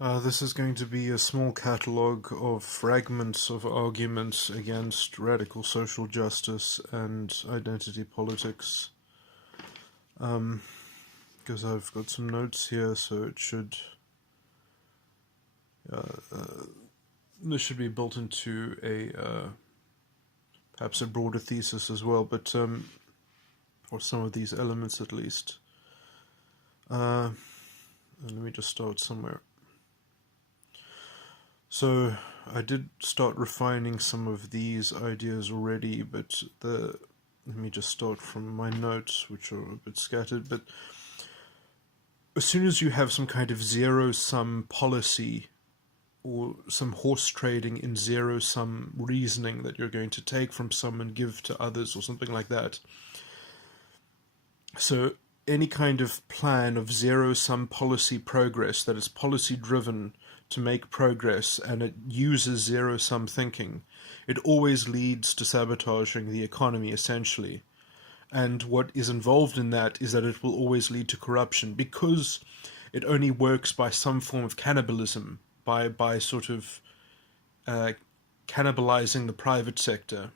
This is going to be a small catalogue of fragments of arguments against radical social justice and identity politics. Because I've got some notes here, so it should this should be built into a perhaps a broader thesis as well, but or some of these elements at least. Let me just start somewhere. So I did start refining some of these ideas already, but let me just start from my notes, which are a bit scattered. But as soon as you have some kind of zero-sum policy or some horse trading in zero-sum reasoning that you're going to take from some and give to others or something like that, so any kind of plan of zero-sum policy progress that is policy-driven to make progress and it uses zero-sum thinking, it always leads to sabotaging the economy, essentially. And what is involved in that is that it will always lead to corruption, because it only works by some form of cannibalism, by sort of cannibalizing the private sector.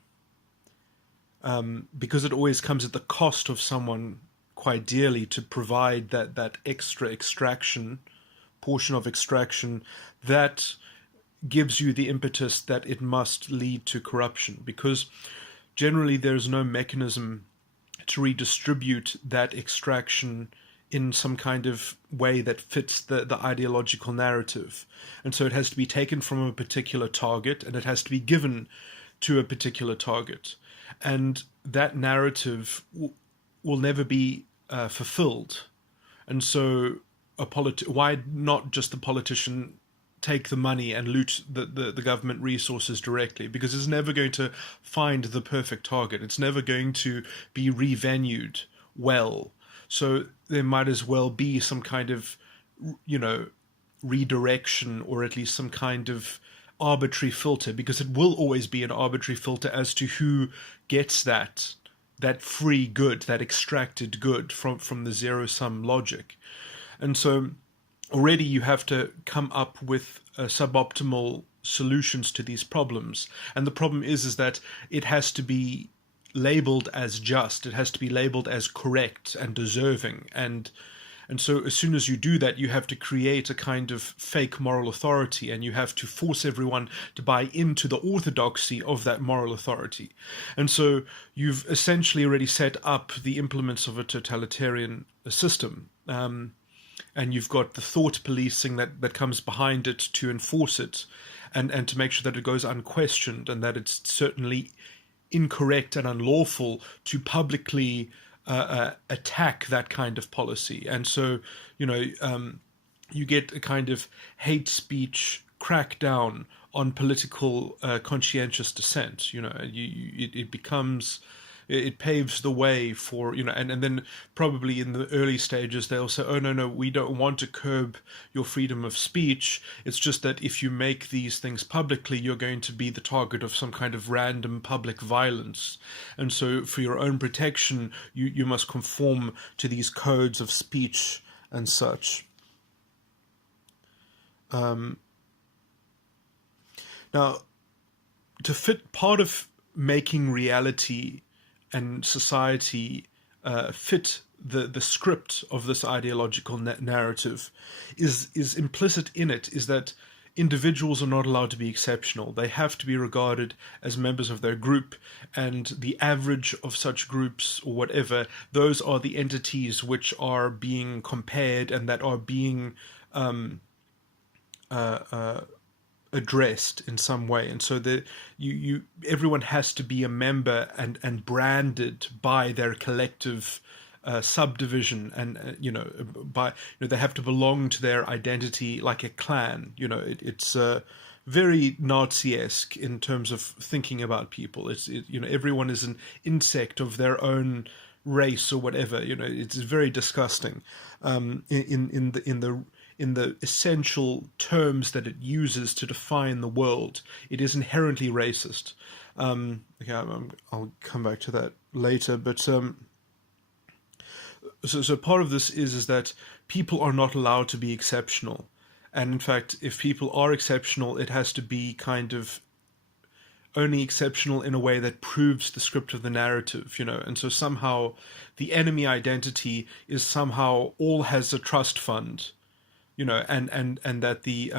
Because it always comes at the cost of someone quite dearly to provide that extra extraction, portion of extraction, that gives you the impetus that it must lead to corruption, because generally there's no mechanism to redistribute that extraction in some kind of way that fits the ideological narrative. And so it has to be taken from a particular target and it has to be given to a particular target. And that narrative will never be fulfilled. And so why not just the politician take the money and loot the government resources directly? Because it's never going to find the perfect target. It's never going to be revenued well. So there might as well be some kind of, redirection, or at least some kind of arbitrary filter, because it will always be an arbitrary filter as to who gets that free good, that extracted good from the zero-sum logic. And so already you have to come up with suboptimal solutions to these problems. And the problem is that it has to be labeled as just, it has to be labeled as correct and deserving. And so as soon as you do that, you have to create a kind of fake moral authority, and you have to force everyone to buy into the orthodoxy of that moral authority. And so you've essentially already set up the implements of a totalitarian system. And you've got the thought policing that comes behind it to enforce it, and to make sure that it goes unquestioned, and that it's certainly incorrect and unlawful to publicly attack that kind of policy. And so, you get a kind of hate speech crackdown on political conscientious dissent. It becomes, it paves the way for, and then probably in the early stages they'll say, oh no, we don't want to curb your freedom of speech. It's just that if you make these things publicly, you're going to be the target of some kind of random public violence. And so for your own protection, you must conform to these codes of speech and such. Now, to fit part of making reality and society fit the script of this ideological narrative is implicit in it, is that individuals are not allowed to be exceptional. They have to be regarded as members of their group, and the average of such groups, or whatever, those are the entities which are being compared and that are being addressed in some way. And so everyone has to be a member and branded by their collective subdivision, and they have to belong to their identity like a clan. It's very Nazi-esque in terms of thinking about people. Everyone is an insect of their own race or whatever. It's very disgusting in the essential terms that it uses to define the world. It is inherently racist. I'll come back to that later, but so part of this is that people are not allowed to be exceptional, And in fact, if people are exceptional, it has to be kind of only exceptional in a way that proves the script of the narrative, And so somehow the enemy identity is somehow all has a trust fund, and that the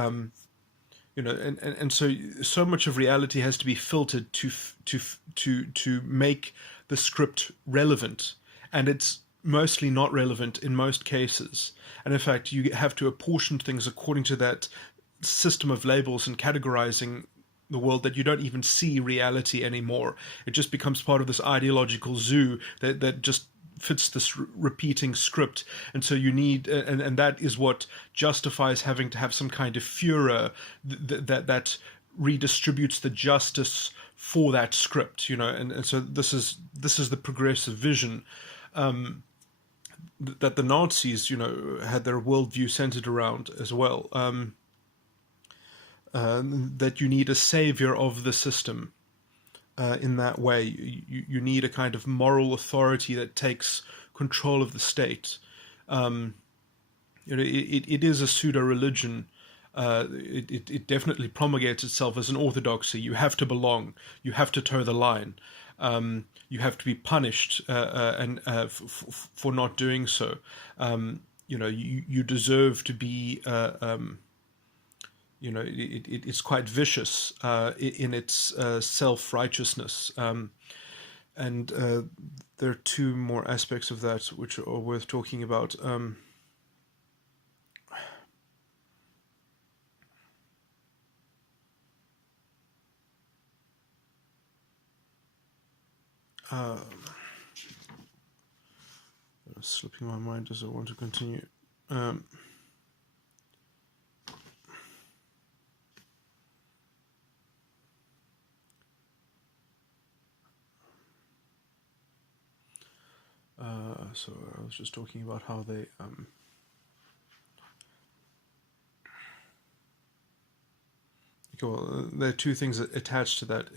and so much of reality has to be filtered to make the script relevant, and it's mostly not relevant in most cases. And in fact, you have to apportion things according to that system of labels and categorizing the world that you don't even see reality anymore. It just becomes part of this ideological zoo that just fits this repeating script. And so you need, and that is what justifies having to have some kind of furor that redistributes the justice for that script, and so this is the progressive vision that the Nazis, had their worldview centered around as well. That you need a savior of the system. In that way, you need a kind of moral authority that takes control of the state. It is a pseudo-religion. It definitely promulgates itself as an orthodoxy. You have to belong. You have to toe the line. You have to be punished for not doing so. You deserve to be. It's quite vicious in its self-righteousness. And there are two more aspects of that which are worth talking about. Slipping my mind as I want to continue. So I was just talking about how they well, there are two things attached to that.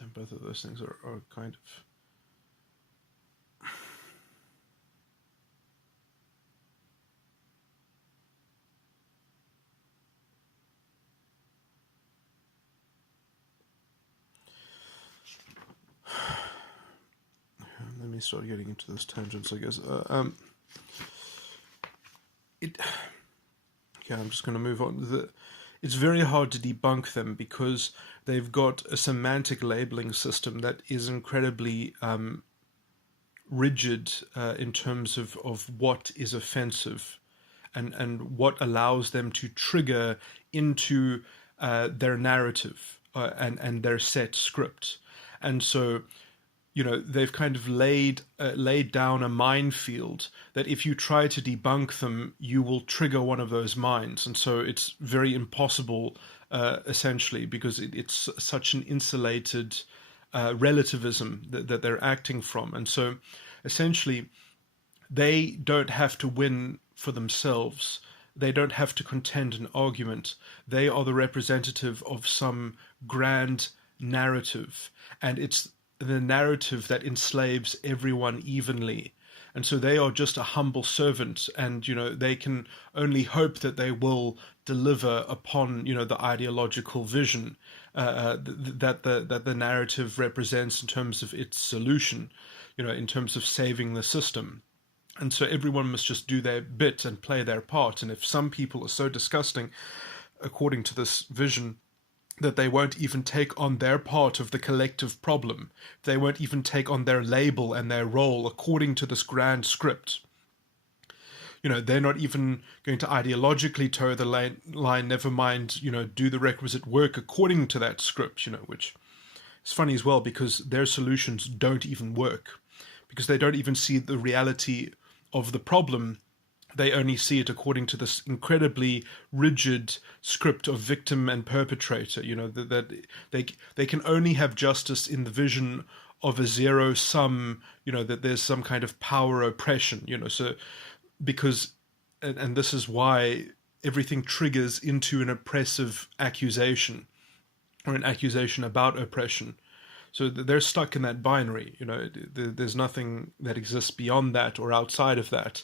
And both of those things are kind of let me start getting into those tangents, I guess. I'm just going to move on. It's very hard to debunk them because they've got a semantic labeling system that is incredibly rigid in terms of what is offensive and what allows them to trigger into their narrative and their set script. And so they've kind of laid down a minefield that if you try to debunk them, you will trigger one of those mines. And so it's very impossible, essentially, because it's such an insulated relativism that they're acting from. And so essentially, they don't have to win for themselves. They don't have to contend an argument. They are the representative of some grand narrative. And it's the narrative that enslaves everyone evenly. And so they are just a humble servant, and they can only hope that they will deliver upon the ideological vision that the narrative represents in terms of its solution, in terms of saving the system. And so everyone must just do their bit and play their part. And if some people are so disgusting, according to this vision, that they won't even take on their part of the collective problem, they won't even take on their label and their role according to this grand script, they're not even going to ideologically toe the line, never mind, do the requisite work according to that script, which is funny as well because their solutions don't even work because they don't even see the reality of the problem. They only see it according to this incredibly rigid script of victim and perpetrator, that they can only have justice in the vision of a zero sum, that there's some kind of power oppression, so because, and this is why everything triggers into an oppressive accusation or an accusation about oppression. So they're stuck in that binary. There's nothing that exists beyond that or outside of that.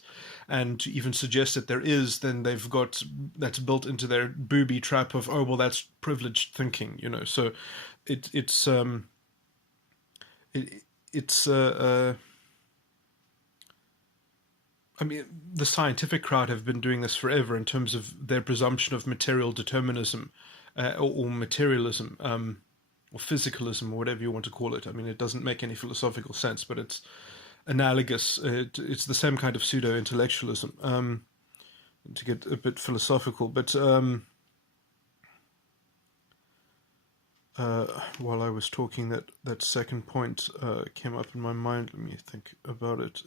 And to even suggest that there is, then they've got that's built into their booby trap of, oh well, that's privileged thinking. So it, it's it, it's I mean, the scientific crowd have been doing this forever in terms of their presumption of material determinism, or materialism, or physicalism, or whatever you want to call it. I mean, it doesn't make any philosophical sense, but it's analogous. It's the same kind of pseudo-intellectualism, to get a bit philosophical. But while I was talking, that second point came up in my mind. Let me think about it.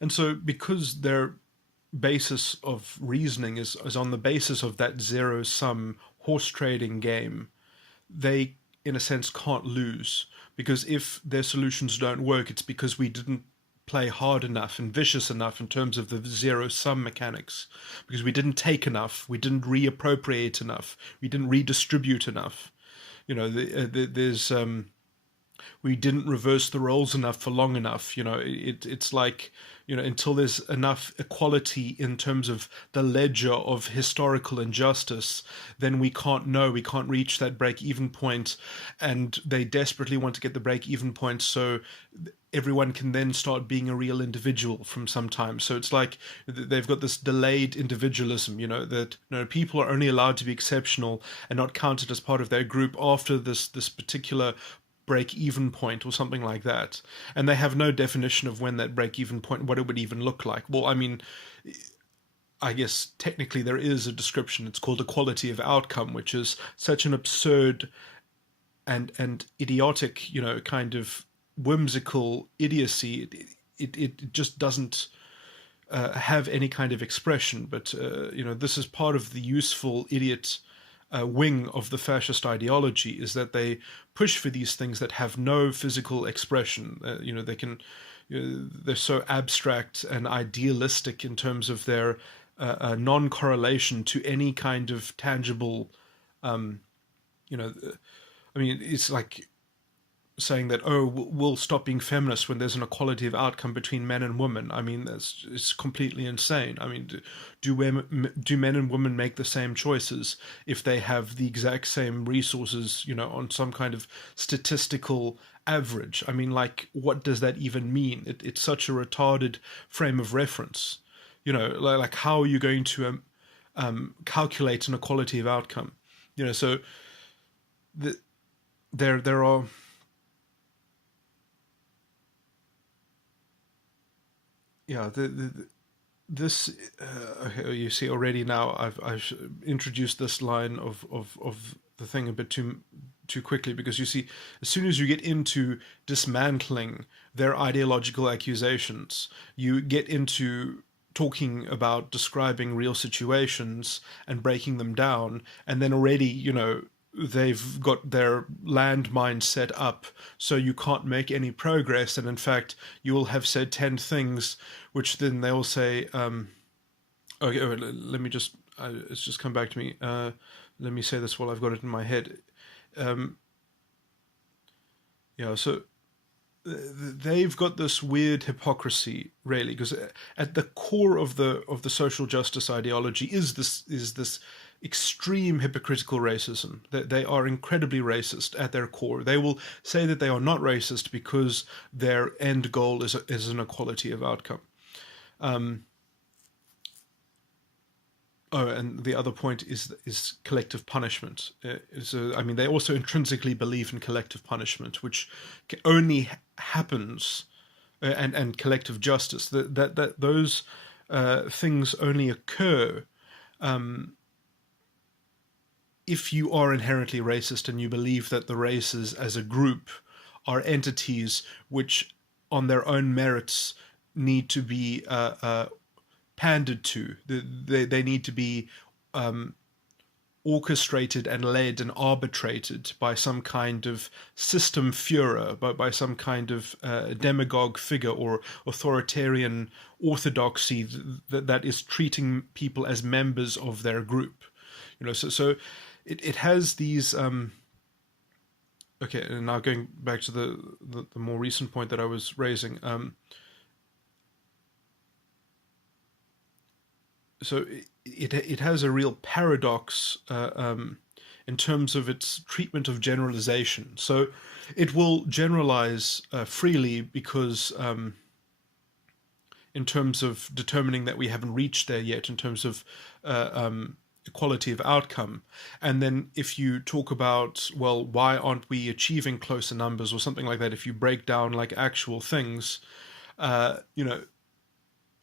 And so, because their basis of reasoning is on the basis of that zero-sum horse trading game, they, in a sense, can't lose. Because if their solutions don't work, it's because we didn't play hard enough and vicious enough in terms of the zero-sum mechanics. Because we didn't take enough, we didn't reappropriate enough, we didn't redistribute enough. There's we didn't reverse the roles enough for long enough. It's like, until there's enough equality in terms of the ledger of historical injustice, then we can't reach that break-even point. And they desperately want to get the break-even point so everyone can then start being a real individual from some time. So it's like they've got this delayed individualism, that people are only allowed to be exceptional and not counted as part of their group after this particular break-even point or something like that. And they have no definition of when that break-even point, what it would even look like. Well, I mean, I guess technically there is a description. It's called equality of outcome, which is such an absurd and idiotic, kind of whimsical idiocy. It just doesn't have any kind of expression. But this is part of the useful idiot wing of the fascist ideology, is that they push for these things that have no physical expression. They can, they're so abstract and idealistic in terms of their non-correlation to any kind of tangible. I mean, it's like saying that, oh, we'll stop being feminist when there's an equality of outcome between men and women. I mean, it's completely insane. I mean, do men and women make the same choices if they have the exact same resources, on some kind of statistical average? I mean, like, what does that even mean? It's such a retarded frame of reference. Like how are you going to calculate an equality of outcome? So there are. Yeah, this you see already now. I've introduced this line of the thing a bit too quickly, because you see, as soon as you get into dismantling their ideological accusations, you get into talking about describing real situations and breaking them down, and then already they've got their landmine set up, so you can't make any progress. And in fact, you will have said 10 things, which then they will say, okay, let me just, it's just come back to me. Let me say this while I've got it in my head. So they've got this weird hypocrisy, really, because at the core of the social justice ideology is this extreme hypocritical racism. They are incredibly racist at their core. They will say that they are not racist because their end goal is an equality of outcome. And the other point is collective punishment. So, I mean, they also intrinsically believe in collective punishment, which only happens, and collective justice. That those things only occur if you are inherently racist and you believe that the races as a group are entities which, on their own merits, need to be pandered to. They need to be orchestrated and led and arbitrated by some kind of system Führer, by some kind of demagogue figure or authoritarian orthodoxy that is treating people as members of their group. So it has these. Okay, and now going back to the more recent point that I was raising. So it has a real paradox in terms of its treatment of generalization. So it will generalize freely because in terms of determining that we haven't reached there yet, in terms of equality of outcome. And then if you talk about, well, why aren't we achieving closer numbers or something like that, if you break down like actual things,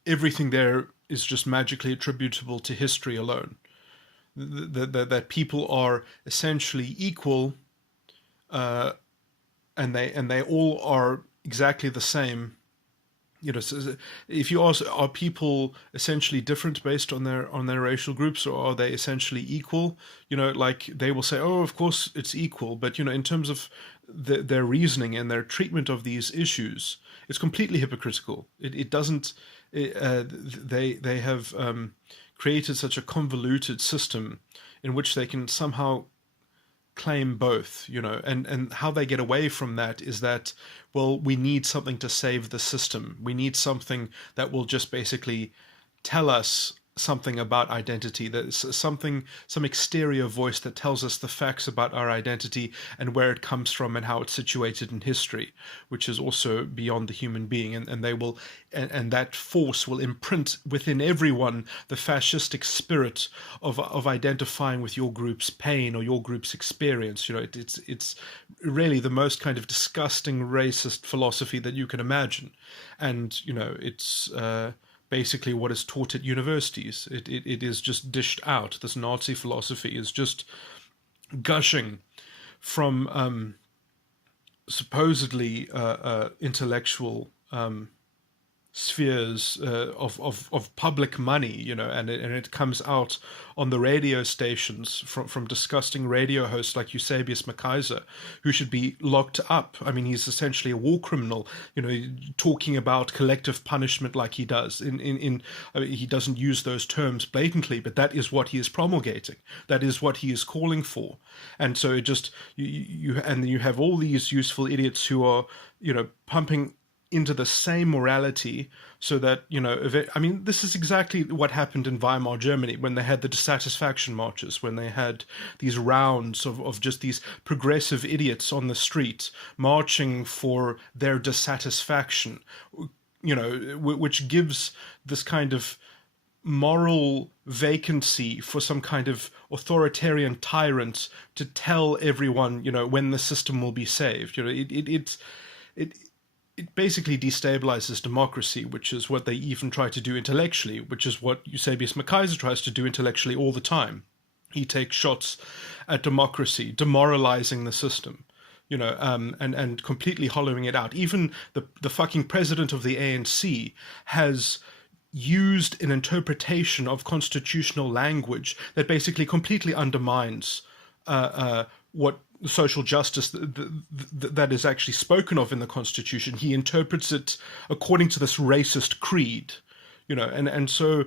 everything there is just magically attributable to history alone. That people are essentially equal, and they all are exactly the same. So if you ask, are people essentially different based on their racial groups, or are they essentially equal? Like they will say, oh, of course it's equal, but in terms of their reasoning and their treatment of these issues, it's completely hypocritical. It doesn't. They have created such a convoluted system in which they can somehow claim both, and how they get away from that is that, well, we need something to save the system. We need something that will just basically tell us something about identity. There's some exterior voice that tells us the facts about our identity and where it comes from and how it's situated in history, which is also beyond the human being. And they will, and that force will imprint within everyone the fascistic spirit of identifying with your group's pain or your group's experience. It's really the most kind of disgusting racist philosophy that you can imagine. And it's basically what is taught at universities. It is just dished out. This Nazi philosophy is just gushing from supposedly intellectual spheres of public money, and it comes out on the radio stations from disgusting radio hosts like Eusebius McKaiser, who should be locked up. I mean, he's essentially a war criminal, talking about collective punishment like he does. I mean, he doesn't use those terms blatantly, but that is what he is promulgating. That is what he is calling for. And so it just you have all these useful idiots who are pumping into the same morality, so that I mean, this is exactly what happened in Weimar Germany when they had the dissatisfaction marches, when they had these rounds of just these progressive idiots on the street marching for their dissatisfaction, which gives this kind of moral vacancy for some kind of authoritarian tyrant to tell everyone when the system will be saved. It basically destabilizes democracy, which is what they even try to do intellectually, which is what Eusebius McKaiser tries to do intellectually all the time. He takes shots at democracy, demoralizing the system, and completely hollowing it out. Even the fucking president of the ANC has used an interpretation of constitutional language that basically completely undermines what social justice that is actually spoken of in the Constitution. He interprets it according to this racist creed, and so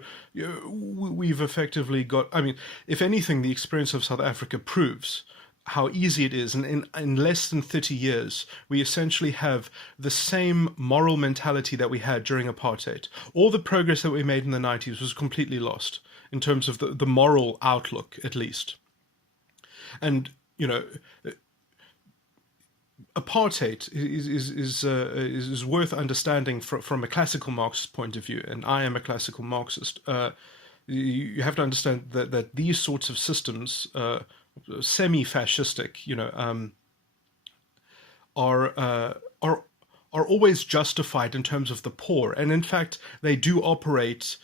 we've effectively got, I mean, if anything, the experience of South Africa proves how easy it is. And in less than 30 years, we essentially have the same moral mentality that we had during apartheid. All the progress that we made in the 90s was completely lost in terms of the moral outlook, at least. And apartheid is worth understanding from a classical Marxist point of view, and I am a classical Marxist. You have to understand that these sorts of systems, semi-fascistic, are always justified in terms of the poor, and in fact they do operate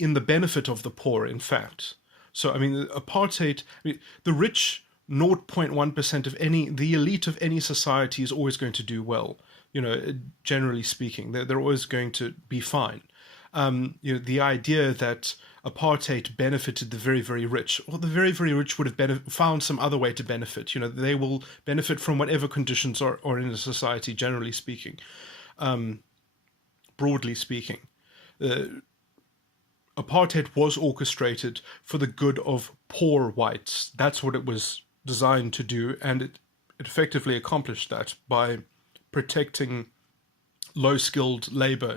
in the benefit of the poor. In fact, so I mean, apartheid, the rich 0.1% of the elite of any society is always going to do well. Generally speaking, they're always going to be fine. The idea that apartheid benefited the very, very rich. Well, the very, very rich would have found some other way to benefit. They will benefit from whatever conditions are in a society, generally speaking, broadly speaking. Apartheid was orchestrated for the good of poor whites. That's what it was designed to do, and it effectively accomplished that by protecting low-skilled labor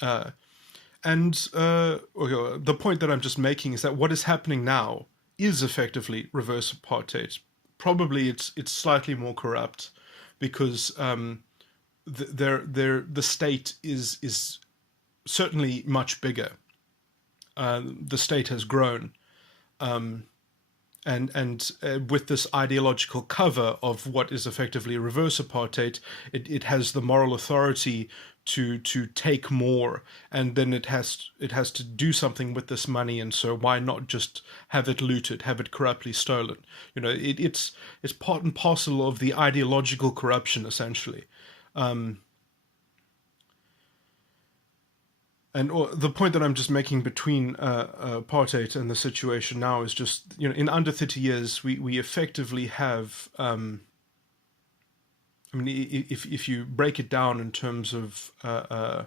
the point that I'm just making is that what is happening now is effectively reverse apartheid. Probably it's slightly more corrupt because the state is certainly much bigger. The state has grown, and with this ideological cover of what is effectively reverse apartheid, it has the moral authority to take more, and then it has to do something with this money, and so why not just have it looted, have it corruptly stolen? It's part and parcel of the ideological corruption, essentially. And the point that I'm just making between apartheid and the situation now is just, in under 30 years, we effectively have, if you break it down in terms of, the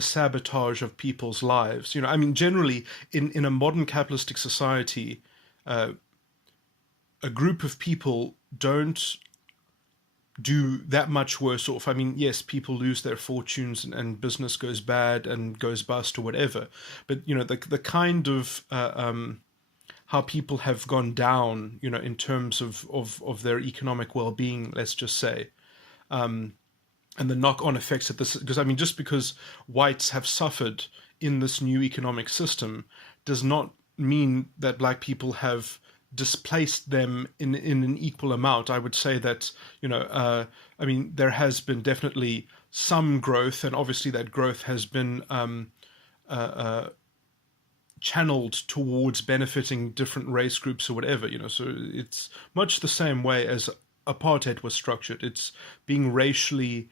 sabotage of people's lives, generally in a modern capitalistic society, a group of people don't do that much worse off. Yes, people lose their fortunes and business goes bad and goes bust or whatever. But, the kind of how people have gone down, in terms of their economic well-being, let's just say, and the knock-on effects of this. Because, just because whites have suffered in this new economic system does not mean that black people have displaced them in an equal amount. I would say that, there has been definitely some growth, and obviously that growth has been channeled towards benefiting different race groups or whatever, so it's much the same way as apartheid was structured. It's being racially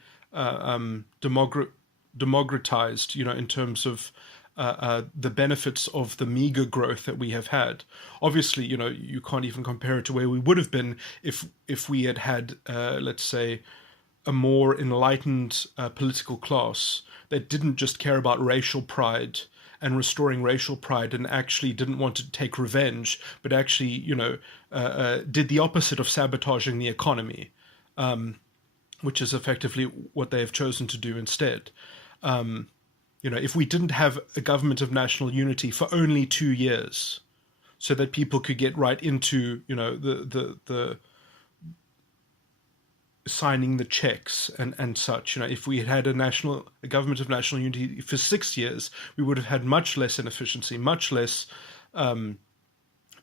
democratized, in terms of the benefits of the meager growth that we have had. Obviously, you can't even compare it to where we would have been if we had let's say, a more enlightened political class that didn't just care about racial pride and restoring racial pride and actually didn't want to take revenge, but actually, did the opposite of sabotaging the economy, which is effectively what they have chosen to do instead. If we didn't have a government of national unity for only 2 years, so that people could get right into, the signing the checks and such, if we had a government of national unity for 6 years, we would have had much less inefficiency, much less,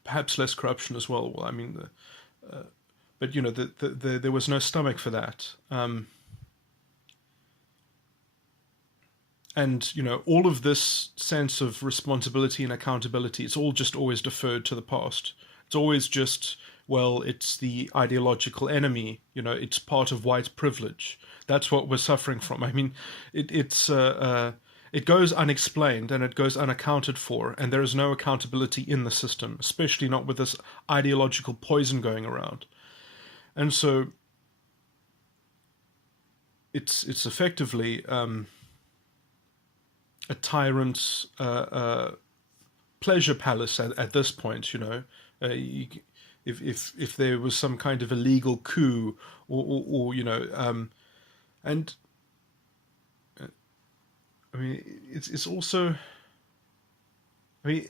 perhaps less corruption as well. But there was no stomach for that. And, all of this sense of responsibility and accountability, it's all just always deferred to the past. It's always just, well, it's the ideological enemy, it's part of white privilege. That's what we're suffering from. It goes unexplained and it goes unaccounted for, and there is no accountability in the system, especially not with this ideological poison going around. And so it's effectively a tyrant's pleasure palace at this point. If there was some kind of illegal coup or and it's also,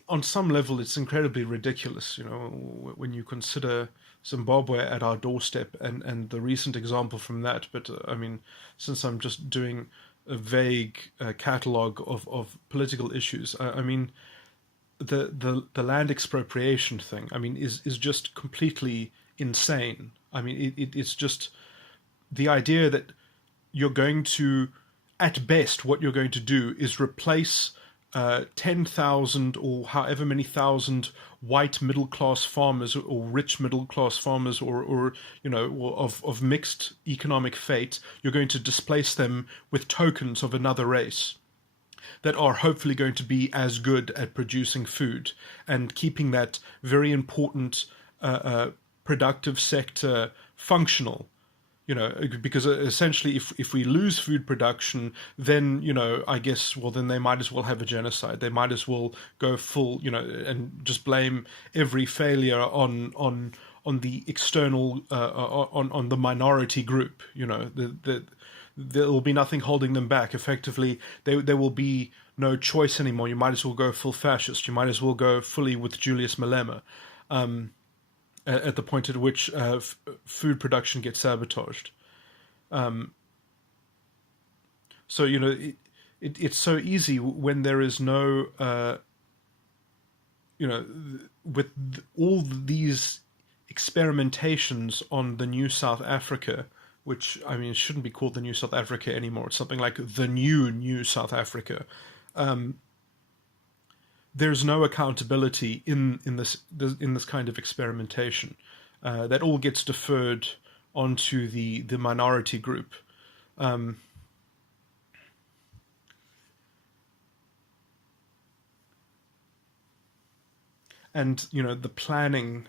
on some level it's incredibly ridiculous, when you consider Zimbabwe at our doorstep and the recent example from that. But since I'm just doing a vague catalogue of political issues, the land expropriation thing, is just completely insane. It's just the idea that you're going to, at best, what you're going to do is replace 10,000 or however many thousand white middle-class farmers or rich middle-class farmers or of mixed economic fate. You're going to displace them with tokens of another race. that are hopefully going to be as good at producing food and keeping that very important productive sector functional. Because essentially, if we lose food production, then I guess, well, then they might as well have a genocide. They might as well go full, and just blame every failure on the external, on the minority group. There will be nothing holding them back. Effectively, there will be no choice anymore. You might as well go full fascist. You might as well go fully with Julius Malema. At the point at which food production gets sabotaged. So, it's so easy when there is no, with all these experimentations on the New South Africa, which, I mean, it shouldn't be called the New South Africa anymore. It's something like the New South Africa. There's no accountability in this kind of experimentation. That all gets deferred onto the minority group. And the planning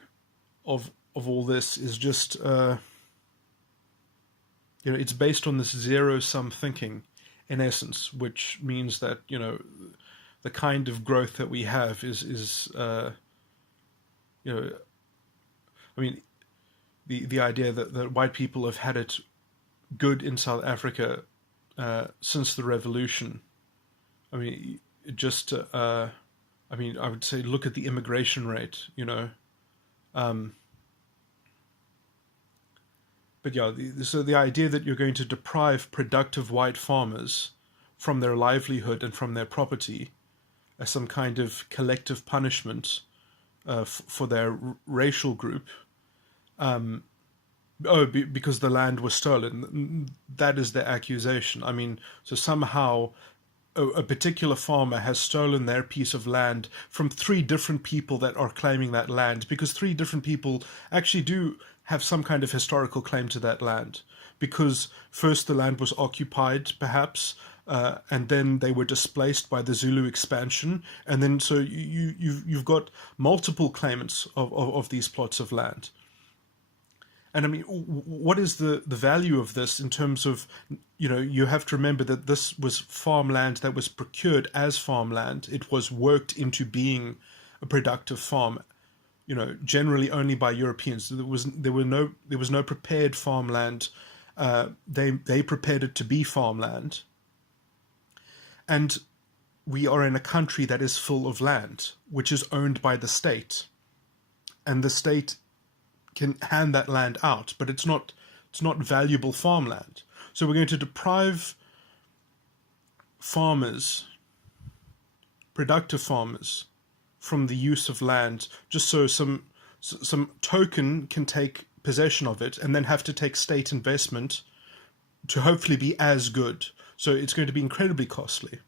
of all this is just it's based on this zero-sum thinking, in essence, which means that the kind of growth that we have is I mean, the idea that white people have had it good in South Africa since the revolution. I mean, just I would say look at the immigration rate, But yeah, so the idea that you're going to deprive productive white farmers from their livelihood and from their property as some kind of collective punishment for their racial group, because the land was stolen. That is the accusation. I mean, so somehow a particular farmer has stolen their piece of land from three different people that are claiming that land, because three different people actually do have some kind of historical claim to that land. Because first the land was occupied, perhaps, and then they were displaced by the Zulu expansion, and then so you've got multiple claimants of these plots of land. And I mean, what is the value of this in terms of, you have to remember that this was farmland that was procured as farmland. It was worked into being a productive farm, generally only by Europeans. There was no prepared farmland. They prepared it to be farmland. And we are in a country that is full of land, which is owned by the state. And the state can hand that land out, but it's not valuable farmland. So we're going to deprive farmers, productive farmers, from the use of land just so some token can take possession of it and then have to take state investment to hopefully be as good. So it's going to be incredibly costly.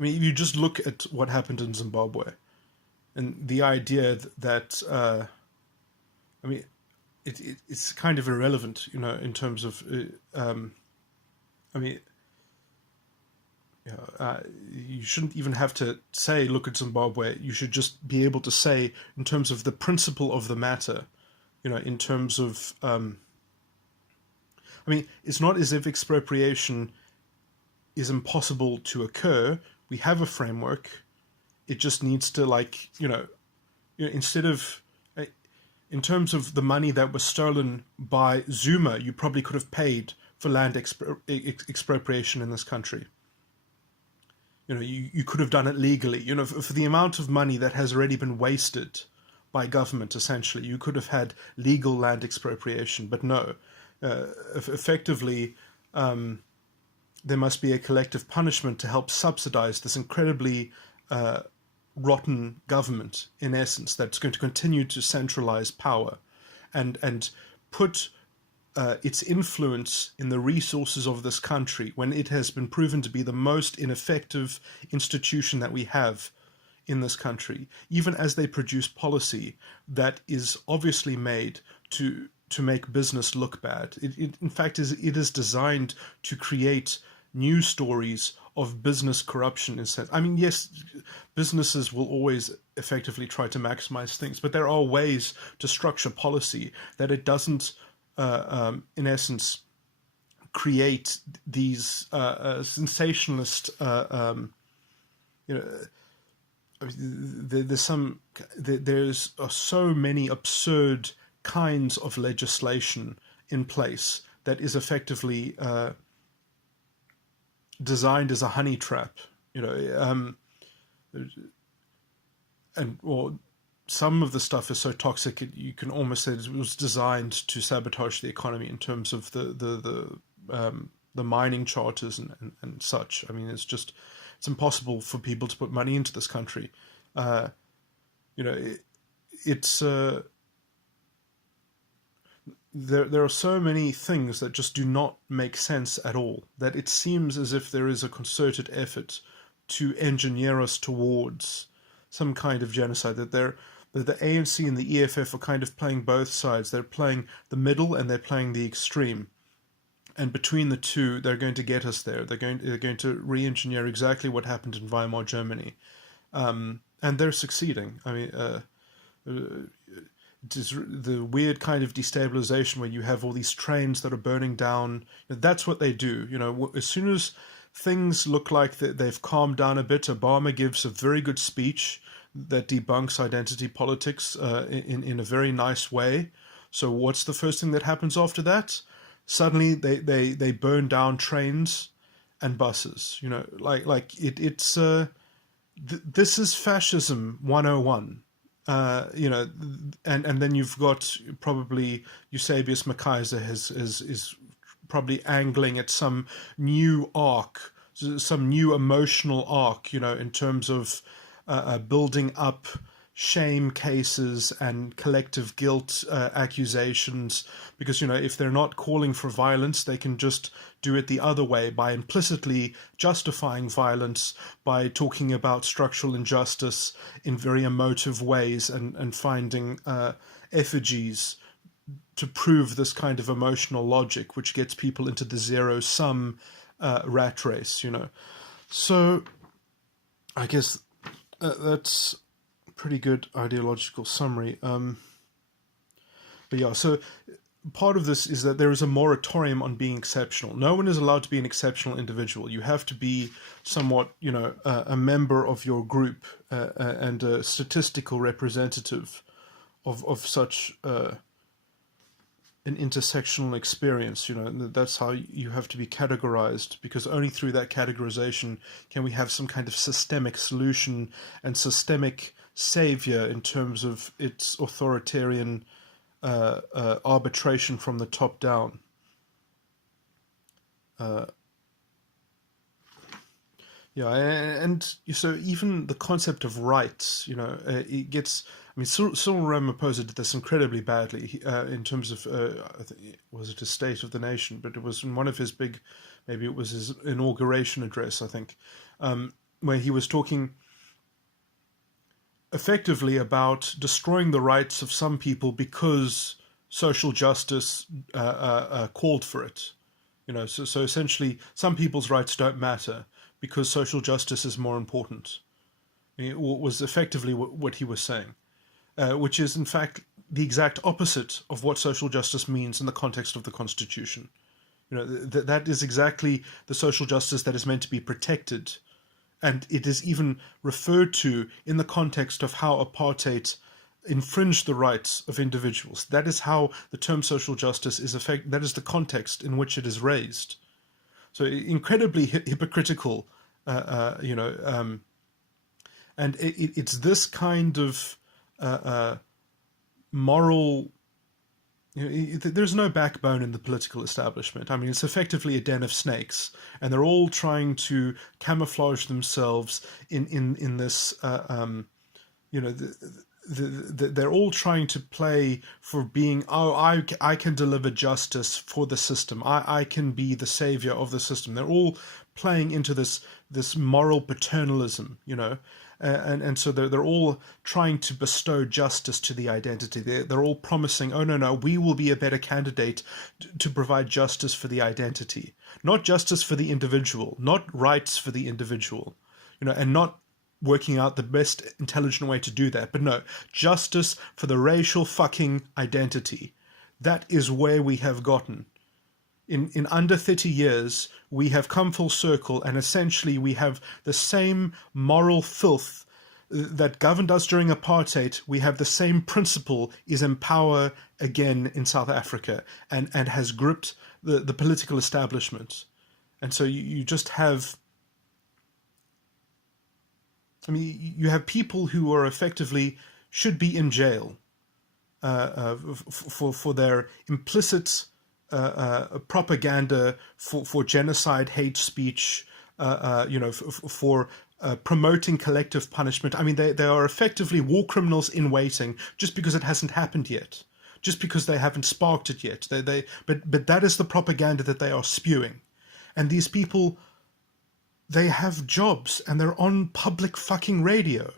I mean, if you just look at what happened in Zimbabwe and the idea that I mean, it's kind of irrelevant, in terms of, I mean, you shouldn't even have to say, look at Zimbabwe. You should just be able to say, in terms of the principle of the matter, in terms of, I mean, it's not as if expropriation is impossible to occur. We have a framework. It just needs to, instead of, in terms of the money that was stolen by Zuma, you probably could have paid for land expropriation in this country. You could have done it legally. For the amount of money that has already been wasted by government, essentially, you could have had legal land expropriation. But no, effectively, there must be a collective punishment to help subsidize this incredibly rotten government, in essence, that's going to continue to centralize power and put its influence in the resources of this country, when it has been proven to be the most ineffective institution that we have in this country, even as they produce policy that is obviously made to make business look bad. In fact, it is designed to create news stories of business corruption in sense. I mean, yes, businesses will always effectively try to maximize things, but there are ways to structure policy that it doesn't, in essence, create these sensationalist, you know, there's so many absurd kinds of legislation in place that is effectively designed as a honey trap, or some of the stuff is so toxic you can almost say it was designed to sabotage the economy in terms of the mining charters and such. I mean, it's impossible for people to put money into this country. There are so many things that just do not make sense at all, that it seems as if there is a concerted effort to engineer us towards some kind of genocide, that the ANC and the EFF are kind of playing both sides. They're playing the middle and they're playing the extreme. And between the two, they're going to get us there. They're going to re-engineer exactly what happened in Weimar Germany. And they're succeeding. I mean, the weird kind of destabilization where you have all these trains that are burning down. That's what they do. As soon as things look like they've calmed down a bit, Obama gives a very good speech that debunks identity politics in a very nice way. So what's the first thing that happens after that? Suddenly they burn down trains and buses. This is fascism 101. And then you've got probably Eusebius McKaiser is probably angling at some new arc, some new emotional arc, in terms of building up shame cases and collective guilt accusations, because if they're not calling for violence, they can just do it the other way by implicitly justifying violence, by talking about structural injustice in very emotive ways and finding effigies to prove this kind of emotional logic, which gets people into the zero-sum rat race. So I guess that's pretty good ideological summary. But yeah, so part of this is that there is a moratorium on being exceptional. No one is allowed to be an exceptional individual. You have to be somewhat, a member of your group and a statistical representative of such an intersectional experience. That's how you have to be categorized, because only through that categorization can we have some kind of systemic solution and systemic savior in terms of its authoritarian arbitration from the top down. And so even the concept of rights, it gets. I mean, Cyril Ramaphosa did this incredibly badly in terms of, I think, was it a State of the Nation? But it was in one of his maybe it was his inauguration address, I think, where he was talking effectively about destroying the rights of some people because social justice called for it. So essentially some people's rights don't matter because social justice is more important. It was effectively what he was saying, which is in fact the exact opposite of what social justice means in the context of the Constitution. That is exactly the social justice that is meant to be protected. And it is even referred to in the context of how apartheid infringed the rights of individuals. That is how the term social justice is that is the context in which it is raised. So incredibly hypocritical, and it's this kind of moral. There's no backbone in the political establishment. I mean, it's effectively a den of snakes, and they're all trying to camouflage themselves in this, they're all trying to play for being, oh, I can deliver justice for the system. I can be the savior of the system. They're all playing into this moral paternalism, you know, and so they're all trying to bestow justice to the identity. They're all promising, oh no, we will be a better candidate to provide justice for the identity, not justice for the individual, not rights for the individual, you know, and not working out the best intelligent way to do that. But no, justice for the racial fucking identity. That is where we have gotten. In under 30 years, we have come full circle, and essentially we have the same moral filth that governed us during apartheid. We have the same principle is in power again in South Africa, and has gripped the political establishment. And so you just have, I mean, you have people who are effectively should be in jail for their implicit propaganda for genocide, hate speech, you know, for promoting collective punishment. I mean, they are effectively war criminals in waiting just because it hasn't happened yet, just because they haven't sparked it yet. But that is the propaganda that they are spewing, and these people, they have jobs and they're on public fucking radio.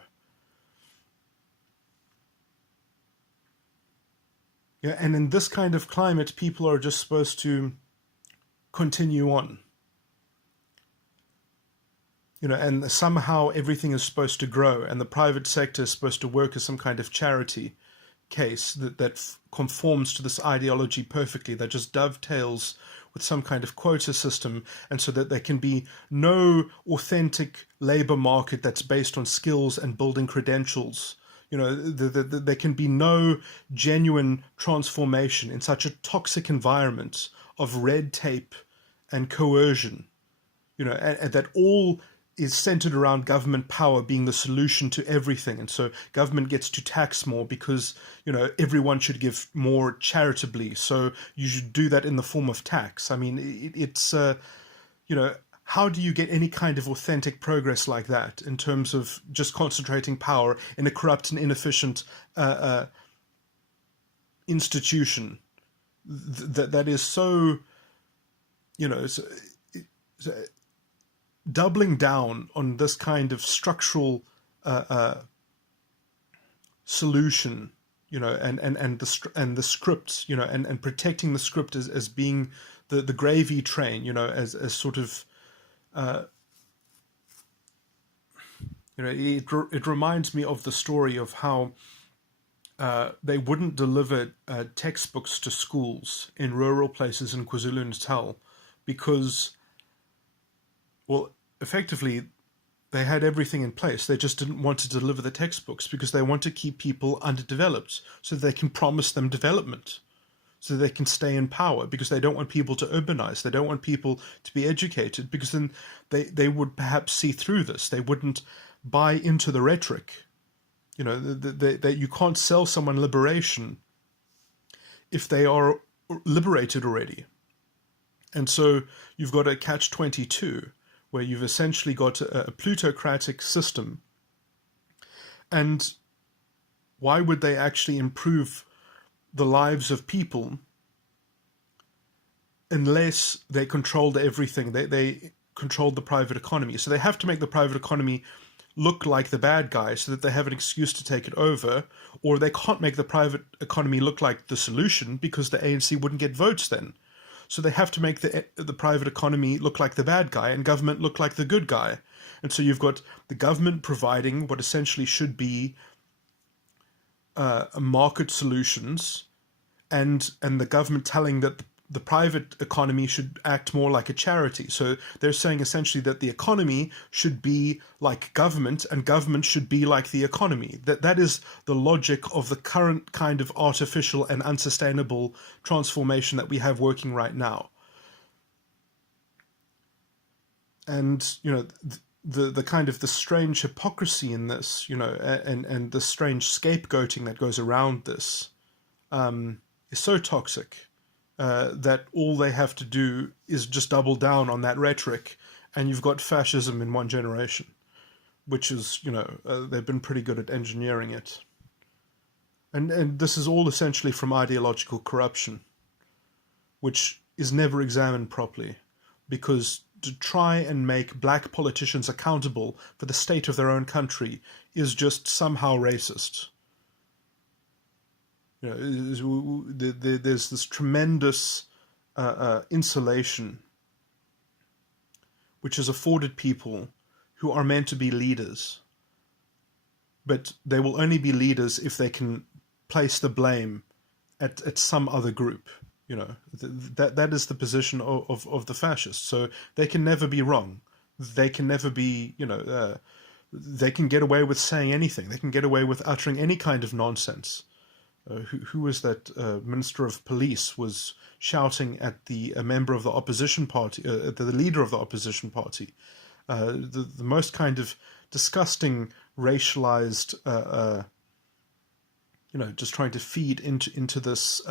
Yeah, and in this kind of climate, people are just supposed to continue on. You know, and somehow everything is supposed to grow, and the private sector is supposed to work as some kind of charity case that conforms to this ideology perfectly, that just dovetails with some kind of quota system, and so that there can be no authentic labor market that's based on skills and building credentials. You know, there can be no genuine transformation in such a toxic environment of red tape and coercion. You know, and that all is centered around government power being the solution to everything. And so government gets to tax more because, you know, everyone should give more charitably. So you should do that in the form of tax. I mean, it's, you know, how do you get any kind of authentic progress like that in terms of just concentrating power in a corrupt and inefficient institution that is so, you know, doubling down on this kind of structural solution, you know, and the script, you know, and protecting the script as being the gravy train, you know, as sort of, you know, it reminds me of the story of how they wouldn't deliver textbooks to schools in rural places in KwaZulu-Natal because, well, effectively, they had everything in place. They just didn't want to deliver the textbooks because they want to keep people underdeveloped so they can promise them development, so they can stay in power, because they don't want people to urbanize. They don't want people to be educated, because then they would perhaps see through this. They wouldn't buy into the rhetoric. You know, that you can't sell someone liberation if they are liberated already. And so you've got a catch-22, where you've essentially got a plutocratic system. And why would they actually improve the lives of people unless they controlled everything? They controlled the private economy. So they have to make the private economy look like the bad guy so that they have an excuse to take it over, or they can't make the private economy look like the solution because the ANC wouldn't get votes then. So they have to make the private economy look like the bad guy and government look like the good guy. And so you've got the government providing what essentially should be market solutions, and the government telling that the private economy should act more like a charity. So they're saying essentially that the economy should be like government and government should be like the economy. That is the logic of the current kind of artificial and unsustainable transformation that we have working right now. And, you know, the kind of the strange hypocrisy in this, you know, and the strange scapegoating that goes around this is so toxic. That all they have to do is just double down on that rhetoric, and you've got fascism in one generation, which is, you know, they've been pretty good at engineering it. And this is all essentially from ideological corruption, which is never examined properly, because to try and make black politicians accountable for the state of their own country is just somehow racist. You know, there's this tremendous insulation which is afforded people who are meant to be leaders, but they will only be leaders if they can place the blame at some other group. You know, that is the position of the fascists. So they can never be wrong. They can never be, they can get away with saying anything. They can get away with uttering any kind of nonsense. Who was that Minister of Police was shouting at a member of the opposition party, the leader of the opposition party, the most kind of disgusting racialized, just trying to feed into this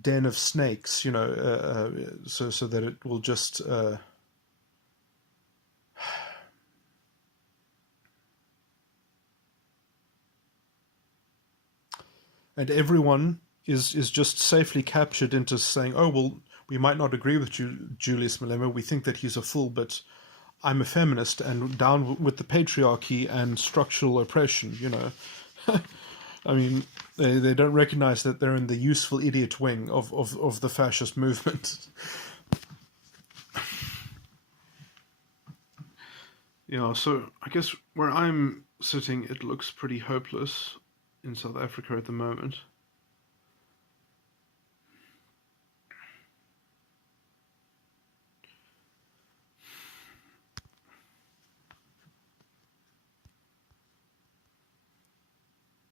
den of snakes, so that it will just and everyone is just safely captured into saying, oh, well, we might not agree with Julius Malema, we think that he's a fool, but I'm a feminist and down with the patriarchy and structural oppression, I mean, they don't recognize that they're in the useful idiot wing of the fascist movement. Yeah, so I guess where I'm sitting, it looks pretty hopeless in South Africa at the moment.